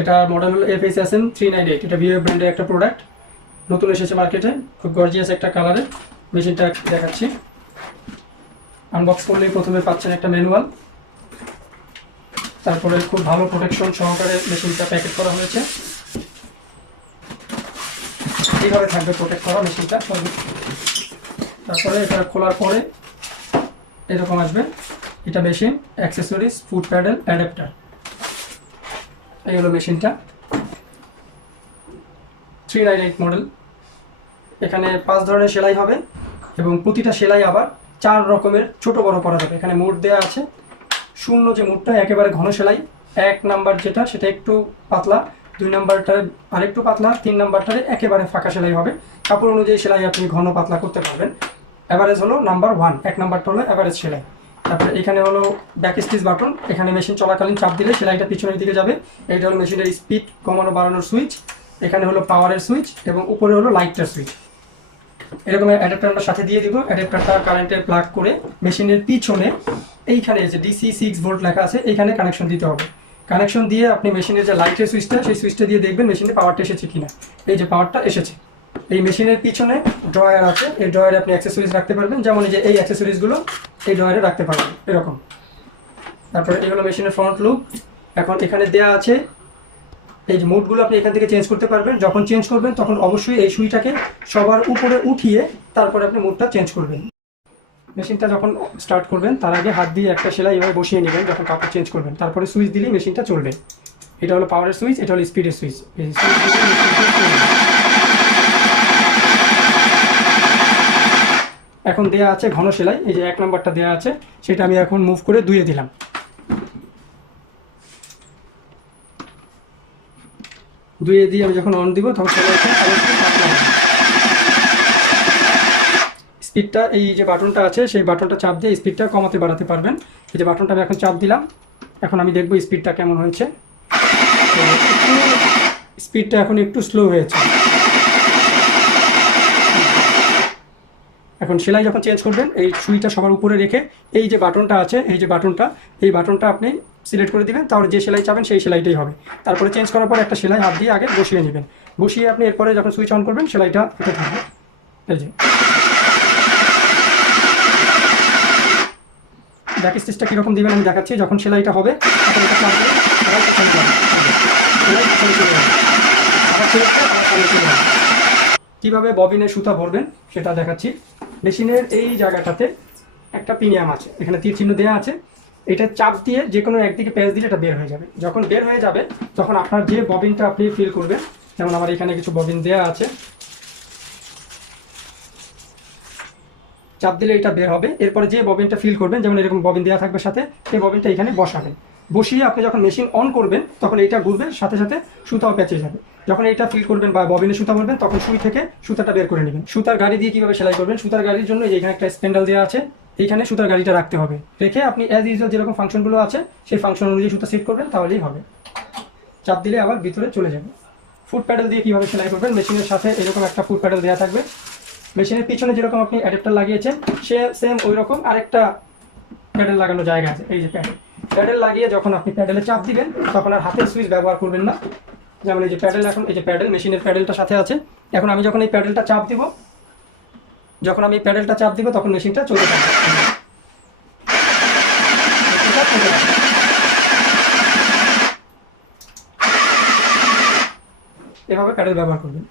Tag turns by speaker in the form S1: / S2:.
S1: এটা মডেল হলো F S S M three nine eight এটা ভিও ব্র্যান্ডের একটা প্রোডাক্ট নতুন এসেছে মার্কেটে খুব গর্জিয়াস একটা কালারে মেশিনটা দেখাচ্ছি। আনবক্স করলেই প্রথমে পাচ্ছেন একটা ম্যানুয়াল তারপরে খুব ভালো প্রোটেকশন সহকারে মেশিনটা প্যাকেট করা হয়েছে। এইভাবে থাকবে প্রোটেক্ট করা মেশিনটা। তারপরে এটা খোলার পরে এরকম আসবে। এটা machine accessories foot pedal adapter এই হলো মেশিনটা। থ্রি নাইন এইট মডেল এখানে পাঁচ ধরনের সেলাই হবে এবং প্রতিটা সেলাই আবার চার রকমের ছোট বড় করা যাবে। এখানে মোট দেওয়া আছে। শূন্য যে মোটটা, একেবারে ঘন সেলাই। এক নাম্বার যেটা, সেটা একটু পাতলা। দুই নাম্বারটার আরেকটু পাতলা। তিন নাম্বারটারে একেবারে ফাঁকা সেলাই হবে। কাপড় অনুযায়ী সেলাই আপনি ঘন পাতলা করতে পারবেন। অ্যাভারেজ হলো নাম্বার ওয়ান এক নাম্বারটা হলো অ্যাভারেজ সেলাই। তারপরে এখানে হলো ব্যাক স্টিচ বাটন এখানে মেশিন চলাকালীন চাপ দিলে সেলাইটা পিছনের দিকে যাবে। এইটা হলো মেশিনের স্পিড কমানো বাড়ানোর সুইচ এখানে হলো পাওয়ারের সুইচ এবং উপরে হলো লাইটটার সুইচ এরকম অ্যাডাপ্টার আমরা সাথে দিয়ে দিব অ্যাডাপ্টারটা কারেন্টে প্লাগ করে মেশিনের পিছনে এইখানে যে ডিসি সিক্স ভোল্ট লেখা আছে, এইখানে কানেকশন দিতে হবে। কানেকশন দিয়ে আপনি মেশিনের যে লাইটের সুইচটা সেই সুইচটা দিয়ে দেখবেন মেশিনে পাওয়ারটা এসেছে কিনা। এই যে পাওয়ারটা এসেছে। এই মেশিনের পিছনে ড্রয়ার আছে। এই ড্রয়ারে আপনি অ্যাক্সেসরিজ রাখতে পারবেন। যেমন এই যে এই অ্যাক্সেসরিজগুলো এই ড্রয়ারে রাখতে পারবেন। এরকম। তারপরে এগুলো মেশিনের ফ্রন্ট লুক এখন এখানে দেয়া আছে, এই যে মোডগুলো আপনি এখান থেকে চেঞ্জ করতে পারবেন। যখন চেঞ্জ করবেন, তখন অবশ্যই এই সুইটাকে সবার উপরে উঠিয়ে তারপরে আপনি মোডটা চেঞ্জ করবেন। মেশিনটা যখন স্টার্ট করবেন, তার আগে হাত দিয়ে একটা সেলাই এভাবে বসিয়ে নেবেন, যখন কাপড় চেঞ্জ করবেন। তারপরে সুইচ দিলেই মেশিনটা চলবে। এটা হলো পাওয়ারের সুইচ, এটা হলো স্পিডের সুইচ। এখন দেয়া আছে ঘন সেলাই, এই যে এক নম্বরটা দেয়া আছে, সেটা আমি এখন মুভ করে ধুয়ে দিলাম। ধুয়ে দিয়ে আমি যখন অন দিব, তখন। স্পিডটা এই যে বাটনটা আছে, সেই বাটনটা চাপ দিয়ে স্পিডটা কমাতে বাড়াতে পারবেন। এই যে বাটনটা আমি এখন চাপ দিলাম, এখন আমি দেখব স্পিডটা কেমন হয়েছে। স্পিডটা এখন একটু স্লো হয়েছে। এখন সেলাই যখন চেঞ্জ করবেন, এই সুইটা সবার উপরে রেখে এই যে বাটনটা আছে, এই যে বাটনটা, এই বাটনটা আপনি সিলেক্ট করে দিবেন, তাহলে যে সেলাই চাবেন সেই সেলাইটাই হবে। তারপরে চেঞ্জ করার পর একটা সেলাই হাত দিয়ে আগে বসিয়ে নেবেন। বসিয়ে আপনি এরপরে যখন সুইচ অন করবেন, সেলাইটা হতে থাকবে। এই যে। ব্যাক স্টিচটা কীরকম দেবেন আমি দেখাচ্ছি, যখন সেলাইটা হবে এটা। কীভাবে ববিনে সুতা ভরবেন, সেটা দেখাচ্ছি। মেশিনের এই জায়গাটাতে একটা পিনিয়াম আছে, এখানে তীর চিহ্ন দেওয়া আছে। এটা চাপ দিয়ে যে কোনো একদিকে পেঁচ দিলে এটা বের হয়ে যাবে। যখন বের হয়ে যাবে, তখন আপনার যে ববিনটা আপনি ফিল করবেন, যেমন আমার এখানে কিছু ববিন দেওয়া আছে। চাপ দিলে এটা বের হবে। এরপরে যে ববিনটা ফিল করবেন, যেমন এরকম ববিন দেওয়া থাকবে সাথে, সেই ববিনটা এখানে বসাবেন। বসিয়ে আপনি যখন মেশিন অন করবেন, তখন এইটা ঘুরবে সাথে সাথে সুতাও পেঁচে যাবে। যখন এটা ফিল করবেন বা ববিনে সুতা বলবেন তখন সুই থেকে সুতাটা বের করে নেবেন। সুতার গাড়ি দিয়ে কীভাবে সেলাই করবেন? সুতার গাড়ির জন্য এখানে একটা স্প্যান্ডেল দেওয়া আছে, এইখানে সুতার গাড়িটা রাখতে হবে। রেখে আপনি অ্যাজ ইউজুয়াল যেরকম ফাংশনগুলো আছে, সেই ফাংশন অনুযায়ী সুতা সেট করবেন, তাহলেই হবে। চাপ দিলে আবার ভিতরে চলে যাবে। ফুট প্যাডেল দিয়ে কীভাবে সেলাই করবেন? মেশিনের সাথে এরকম একটা ফুট প্যাডেল দেওয়া থাকবে। মেশিনের পিছনে যেরকম আপনি অ্যাডাপ্টার লাগিয়েছেন, সে সেম ওই রকম আরেকটা প্যাডেল লাগানো জায়গা আছে, এই যে প্যাডেল প্যাডেল লাগিয়ে যখন আপনি প্যাডেলে চাপ দিবেন, তখন আর হাতের সুইচ ব্যবহার করবেন না। যেমন এই যে প্যাডেল এখন, এই যে প্যাডেল, মেশিনের প্যাডেলটা সাথে আছে। এখন আমি যখন এই প্যাডেলটা চাপ দিব, যখন আমি প্যাডেলটা চাপ দিব, তখন মেশিনটা চলতে থাকবে। এভাবে প্যাডেল ব্যবহার করবেন।